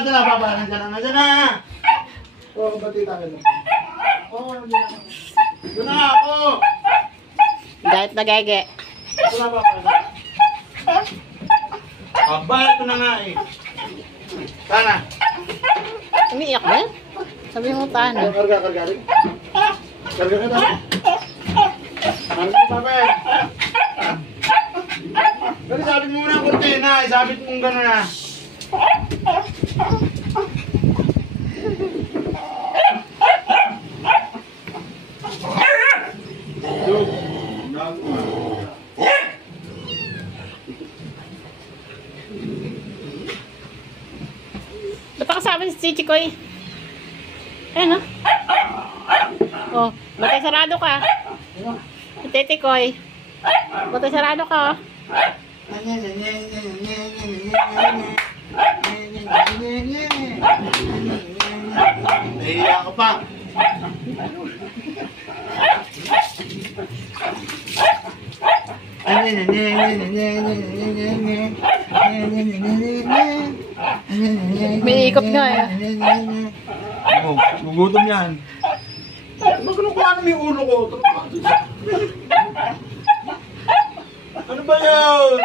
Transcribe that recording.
ito na, papa. Nandiyan na. Oo, bati tayo. Oo, nandiyan na. Doon na ako. Dahit nagege. Ito na, papa. Aba, ito na nga eh. Sana. Umiiyak ba yan? Sabi mo tahan. Karga rin. Karga ka tayo. Karga ka papa eh. Kasi sabit mo muna ang kurtina, sabit mong gano'n na. Ba't kasama si Chichi Koy? Ayan, no? Oh, batay sarado ka. Si Tete Koy. Batay sarado ka, oh. Nahiya ka pa. May ikot nga, eh. Oh, gugutom yan. Magkalukuha naman yung ulo ko. Ano ba yun?